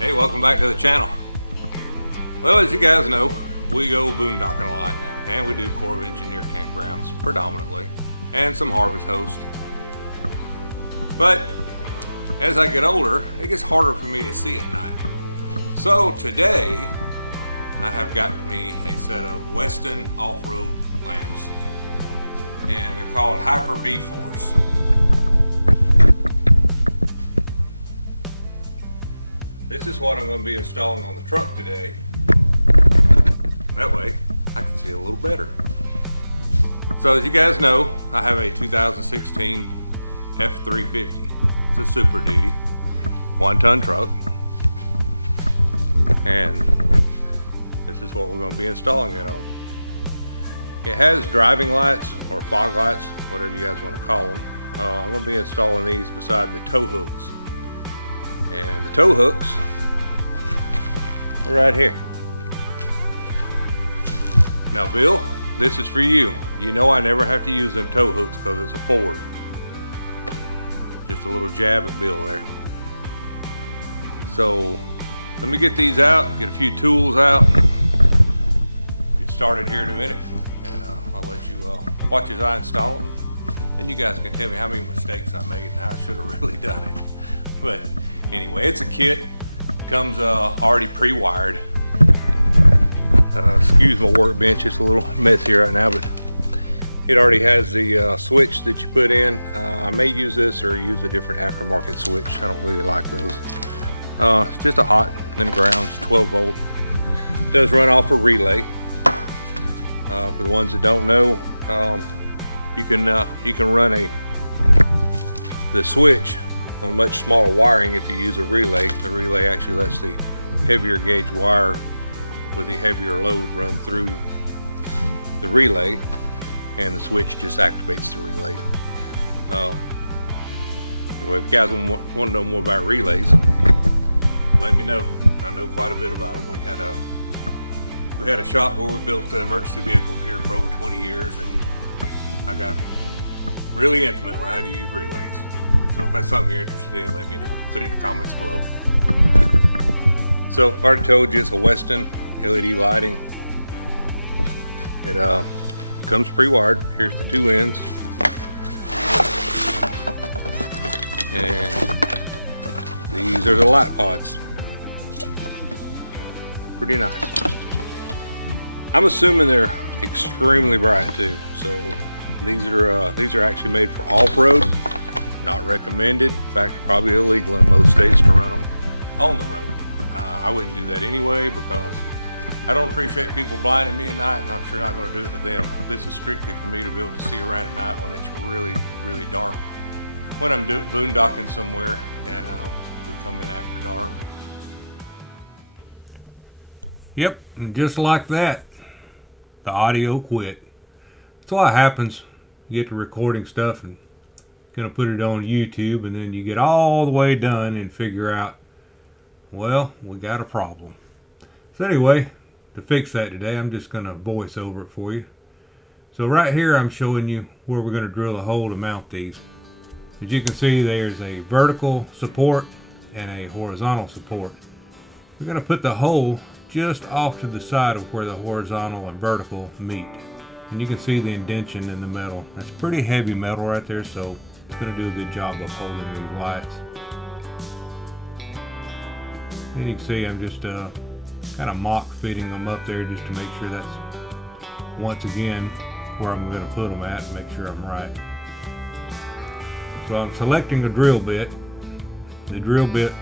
Hey, welcome back to the channel. Well, as you guys know, we go boondocking a lot, and we do Corps of Engineer campgrounds predominantly, and some harvest hosts. But as I get older, it gets harder for me to see at night. So today, I have gotten me a set of Weston off-road lamps, and they're called Hyper B-Force. This is what I'm going to be installing on the truck today. That way, I can see a little better. So as you guys know, I have a 2016 F350. It's a Super Duty, 1-ton truck. And this is what we're going to be installing it on. It has driving lights or fog lights, whatever you guys want to call them. I'm going to be installing these beside the tow hooks. And the tow hooks are right here. Now Bill, this is for you. You know I never have to use them tow hooks because it's a Ford. Just a little jab at Bill there. So let me get these out, get a few tools out. Get started here in a minute, and I'll let you watch as I install them. Then you guys can tell me how many mistakes I made and how I should have really done it. But anyway, it's a kit. Comes already pre-wired. Excuse my workbench, it's a little messy right now, but it already has the switch that you put in. I may use this or use a different aftermarket switch. I don't really like those. It's just a hot, then grounds, 12 volt. It does run off a relay. For the ones that don't know, you can run the switch on much smaller wiring if you use a relay. The relay actually lets the heavier gauge wire with the heavier load run through the relay, and the switch just activates the relay. Anyway, if you guys want to know more about relays, let me know. I know quite a bit about them. We had a shop where we built emergency vehicles here for over 20 years, and I got really intimate with how to use relays. So if that's something you're interested in, let me know. Put it in the comments below. So I already told you it's a Weston LED lighting. It comes pre-wired. Here's the two ends. And these are the light pods. Pretty nice. I'm assuming they're extremely bright too. So these are actually made for off-road. Not recommended. In fact, probably illegal in most states to run them on the road. I wouldn't do that anyway because I don't appreciate people blinding me at night, and I'm sure not going to do it to them. This is strictly for me to be able to see around at night when it's really, really dark. When I'm boondocking somewhere and we come in after dark. Yep, and just like that, the audio quit. That's what happens. You get to recording stuff and gonna put it on YouTube, and then you get all the way done and figure out, well, we got a problem. So anyway, to fix that today, I'm just gonna voice over it for you. So right here I'm showing you where we're gonna drill a hole to mount these. As you can see, there's a vertical support and a horizontal support. We're gonna put the hole just off to the side of where the horizontal and vertical meet. And you can see the indentation in the metal. That's pretty heavy metal right there, so it's going to do a good job of holding these lights. And you can see I'm just kind of mock fitting them up there just to make sure that's once again where I'm going to put them at and make sure I'm right. So I'm selecting a drill bit. The drill bit,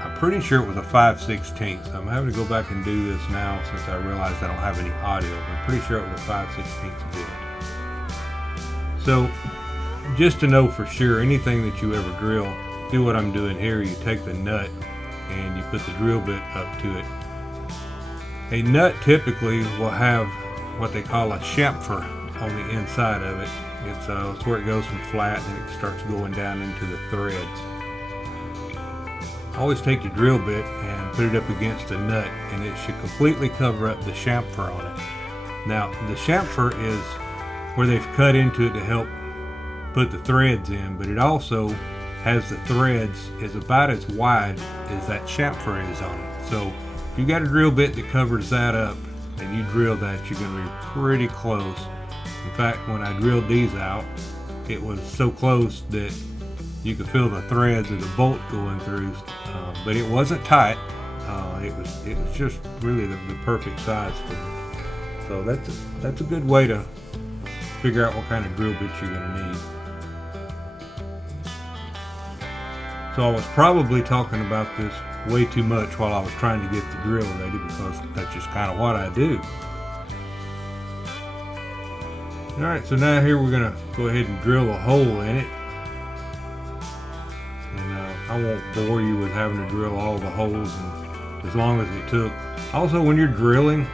I'm pretty sure it was a 5/16. I'm having to go back and do this now since I realized I don't have any audio, but I'm pretty sure it was a 5/16 bit. So just to know for sure, anything that you ever drill, do what I'm doing here. You take the nut and you put the drill bit up to it. A nut typically will have what they call a chamfer on the inside of it. It's where it goes from flat and it starts going down into the threads. Always take the drill bit and put it up against the nut, and it should completely cover up the chamfer on it. Now the chamfer is where they've cut into it to help put the threads in, but it also has the threads is about as wide as that chamfer is on it. So if you got a drill bit that covers that up and you drill that, you're going to be pretty close. In fact, when I drilled these out, it was so close that you could feel the threads of the bolt going through, but it wasn't tight. It was just really the perfect size for it. So that's a good way to figure out what kind of drill bit you're going to need. So I was probably talking about this way too much while I was trying to get the drill ready, because that's just kind of what I do. Alright, so now here we're going to go ahead and drill a hole in it. And I won't bore you with having to drill all the holes as long as it took. Also, when you're drilling,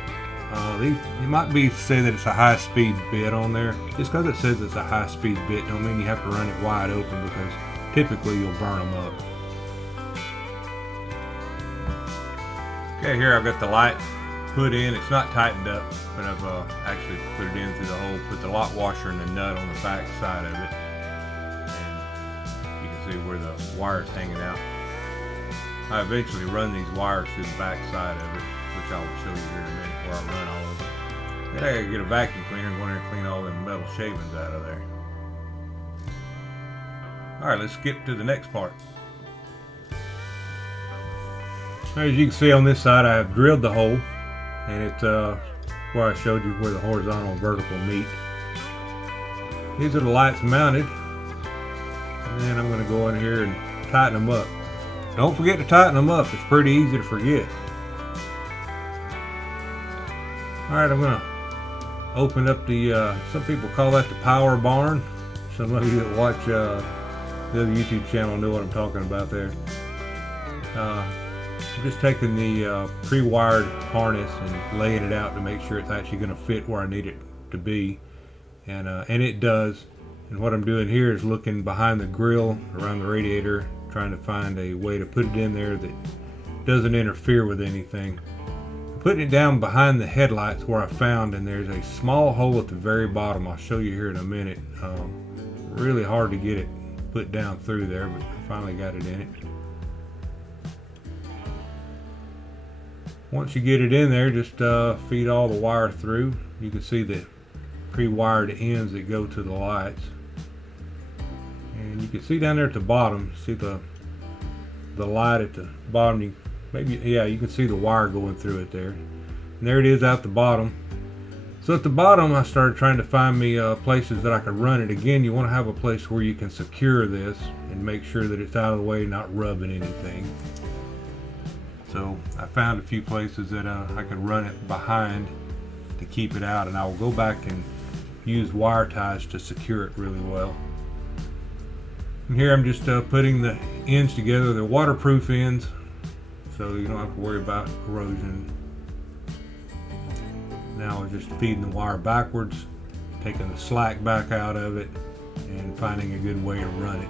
you might say that it's a high-speed bit on there. Just because it says it's a high-speed bit don't mean you have to run it wide open, because typically you'll burn them up. Okay, here I've got the light put in. It's not tightened up, but I've actually put it in through the hole, put the lock washer and the nut on the back side of it. And you can see where the wire's hanging out. I eventually run these wires through the back side of it, which I will show you here in a minute where I run all of them. Then I gotta get a vacuum cleaner and go in there and clean all them metal shavings out of there. Alright, let's skip to the next part. As you can see on this side, I have drilled the hole, and it's where I showed you where the horizontal and vertical meet. These are the lights mounted, and then I'm going to go in here and tighten them up. Don't forget to tighten them up, it's pretty easy to forget. Alright, I'm going to open up the, some people call that the power barn. Some of you that watch the other YouTube channel know what I'm talking about there. I'm just taking the pre-wired harness and laying it out to make sure it's actually going to fit where I need it to be, and it does. And what I'm doing here is looking behind the grill, around the radiator, trying to find a way to put it in there that doesn't interfere with anything. I'm putting it down behind the headlights where I found, and there's a small hole at the very bottom. I'll show you here in a minute. Really hard to get it put down through there, but I finally got it in it. Once you get it in there, just feed all the wire through. You can see the pre-wired ends that go to the lights. And you can see down there at the bottom, see the light at the bottom. You can see the wire going through it there. And there it is out the bottom. So at the bottom, I started trying to find me places that I could run it. Again, you want to have a place where you can secure this and make sure that it's out of the way, not rubbing anything. So I found a few places that I could run it behind to keep it out, and I will go back and use wire ties to secure it really well. And here I'm just putting the ends together. They're waterproof ends, so you don't have to worry about corrosion. Now we're just feeding the wire backwards, taking the slack back out of it, and finding a good way to run it.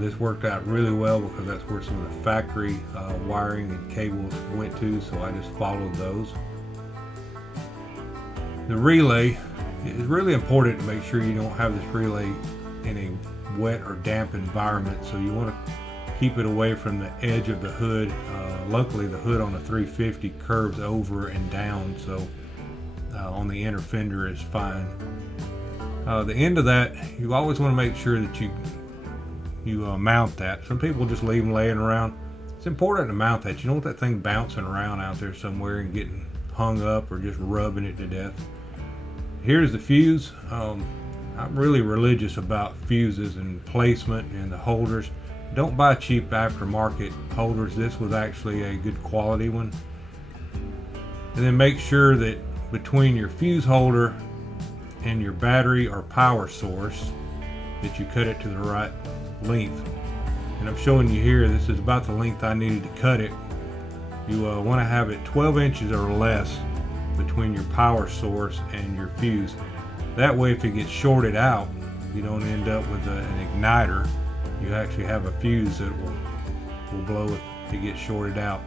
This worked out really well because that's where some of the factory wiring and cables went to, so I just followed those. The relay is really important to make sure you don't have this relay in a wet or damp environment, so you want to keep it away from the edge of the hood. Luckily the hood on the 350 curves over and down, so on the inner fender is fine. The end of that, you always want to make sure that you mount that. Some people just leave them laying around. It's important to mount that. You don't want that thing bouncing around out there somewhere and getting hung up or just rubbing it to death. Here's the fuse. I'm really religious about fuses and placement and the holders. Don't buy cheap aftermarket holders. This was actually a good quality one. And then make sure that between your fuse holder and your battery or power source that you cut it to the right length. And I'm showing you here, this is about the length I needed to cut it. You want to have it 12 inches or less between your power source and your fuse. That way if it gets shorted out, you don't end up with an igniter. You actually have a fuse that will blow if it gets shorted out.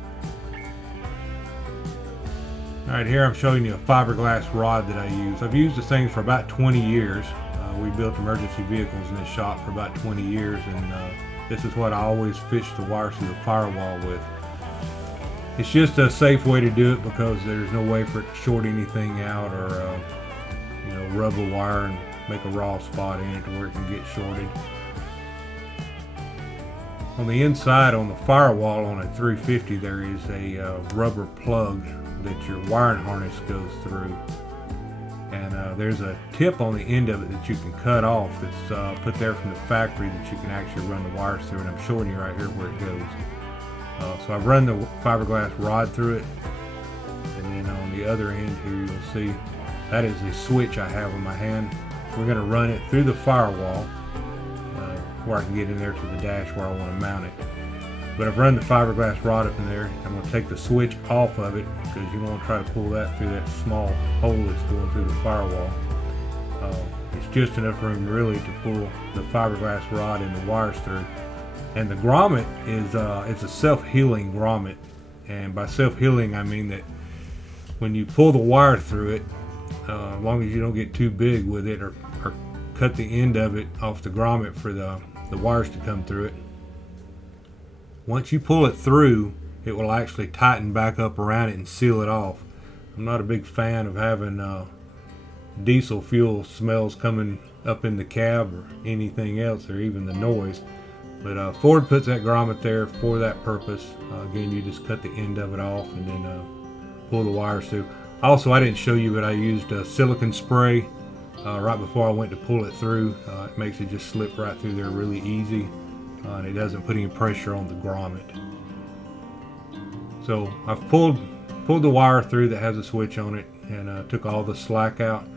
Alright, here I'm showing you a fiberglass rod that I use. I've used this thing for about 20 years. We built emergency vehicles in this shop for about 20 years, and This is what I always fish the wires through the firewall with. It's just a safe way to do it because there's no way for it to short anything out or rub a wire and make a raw spot in it to where it can get shorted. On the inside, on the firewall on a 350, there is a rubber plug that your wiring harness goes through, and there's a tip on the end of it that you can cut off that's put there from the factory that you can actually run the wires through, and I'm showing you right here where it goes. So I've run the fiberglass rod through it, and then on the other end here you'll see that is the switch I have in my hand. We're going to run it through the firewall where I can get in there to the dash where I want to mount it. But I've run the fiberglass rod up in there. I'm going to take the switch off of it because you want to try to pull that through that small hole that's going through the firewall. It's just enough room really to pull the fiberglass rod and the wires through. And the grommet is it's a self-healing grommet, and by self-healing I mean that when you pull the wire through it, as long as you don't get too big with it or cut the end of it off the grommet for the wires to come through it, once you pull it through, it will actually tighten back up around it and seal it off. I'm not a big fan of having diesel fuel smells coming up in the cab or anything else, or even the noise. But Ford puts that grommet there for that purpose. Again, you just cut the end of it off and then pull the wires through. Also, I didn't show you, but I used silicone spray right before I went to pull it through. It makes it just slip right through there really easy, and it doesn't put any pressure on the grommet. So I've pulled the wire through that has a switch on it, and took all the slack out.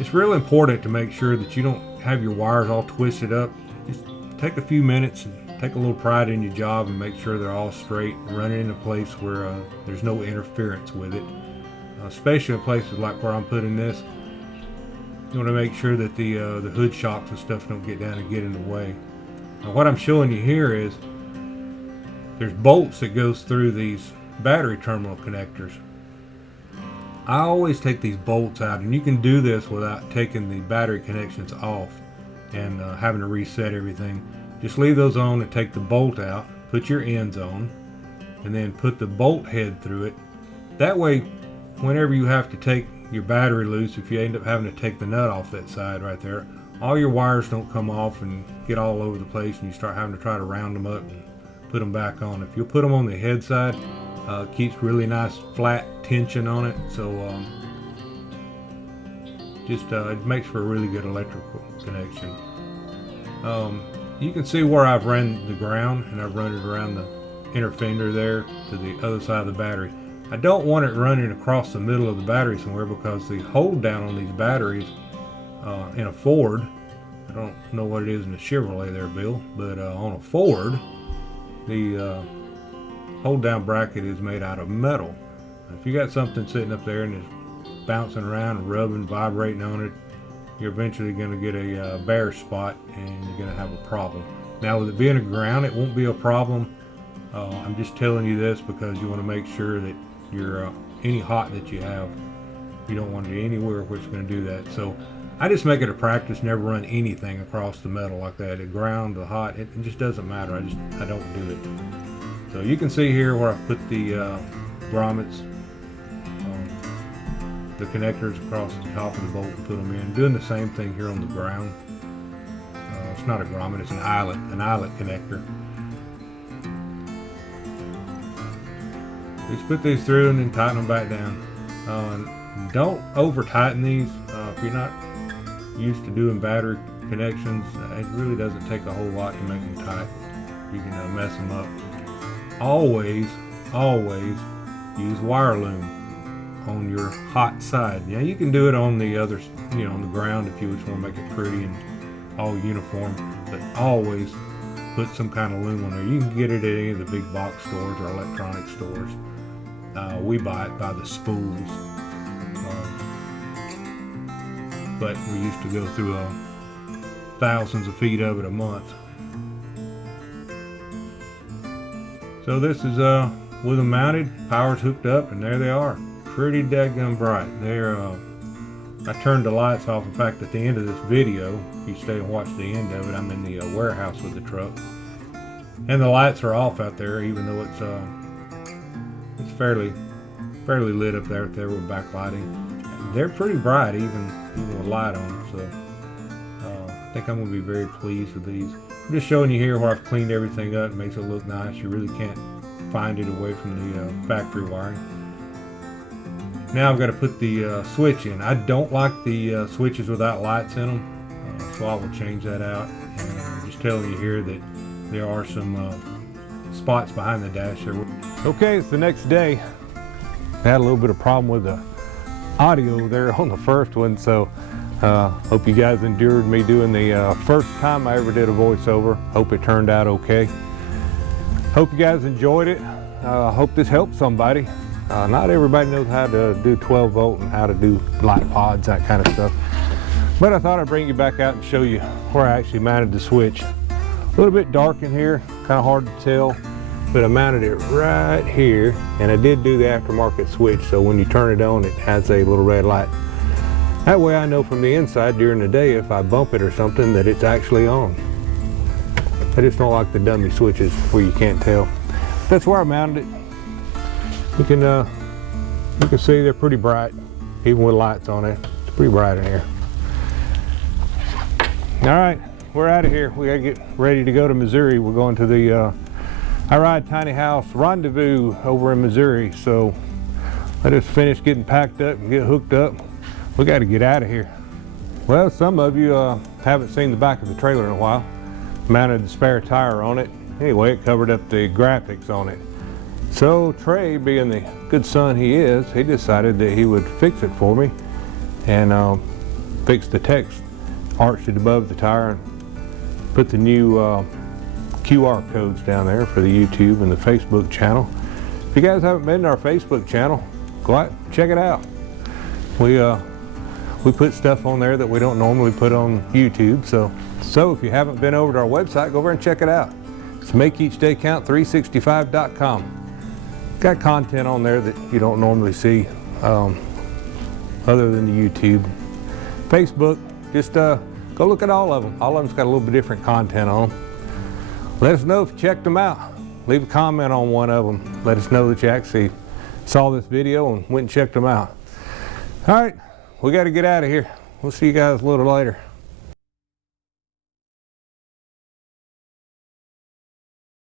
It's real important to make sure that you don't have your wires all twisted up. Just take a few minutes and take a little pride in your job and make sure they're all straight, running in a place where there's no interference with it. Especially in places like where I'm putting this, you want to make sure that the hood shocks and stuff don't get down and get in the way. Now what I'm showing you here is there's bolts that goes through these battery terminal connectors. I always take these bolts out, and you can do this without taking the battery connections off and having to reset everything. Just leave those on and take the bolt out, put your ends on, and then put the bolt head through it. That way, whenever you have to take your battery loose, if you end up having to take the nut off that side right there, all your wires don't come off and get all over the place and you start having to try to round them up and put them back on. If you put them on the head side, it keeps really nice flat tension on it, so it makes for a really good electrical connection. You can see where I've ran the ground, and I've run it around the inner fender there to the other side of the battery. I don't want it running across the middle of the battery somewhere, because the hold down on these batteries in a Ford, I don't know what it is in a Chevrolet there, Bill, but on a Ford, the hold down bracket is made out of metal. If you got something sitting up there and it's bouncing around and rubbing, vibrating on it, you're eventually going to get a bare spot and you're going to have a problem. Now, with it being a ground, it won't be a problem. I'm just telling you this because you want to make sure that your any hot that you have, you don't want it anywhere where it's going to do that. So I just make it a practice, never run anything across the metal like that. The ground, the hot, it just doesn't matter. I don't do it. So you can see here where I've put the grommets, the connectors across the top of the bolt and put them in. Doing the same thing here on the ground. It's not a grommet, it's an eyelet connector. Just put these through and then tighten them back down. Don't over tighten these. If you're not used to doing battery connections, it really doesn't take a whole lot to make them tight. You can mess them up. Always use wire loom on your hot side. Yeah, you can do it on the other, on the ground if you just want to make it pretty and all uniform, but always put some kind of loom on there. You can get it at any of the big box stores or electronic stores. We buy it by the spools, but we used to go through thousands of feet of it a month. So this is with them mounted, power's hooked up, and there they are. Pretty dadgum bright. They're I turned the lights off. In fact, at the end of this video, if you stay and watch the end of it, I'm in the warehouse with the truck, and the lights are off out there, even though it's fairly lit up there with backlighting. They're pretty bright, even with light on. So I think I'm going to be very pleased with these. I'm just showing you here where I've cleaned everything up. It makes it look nice. You really can't find it away from the factory wiring. Now I've got to put the switch in. I don't like the switches without lights in them, so I will change that out. And I'm just telling you here that there are some spots behind the dash there.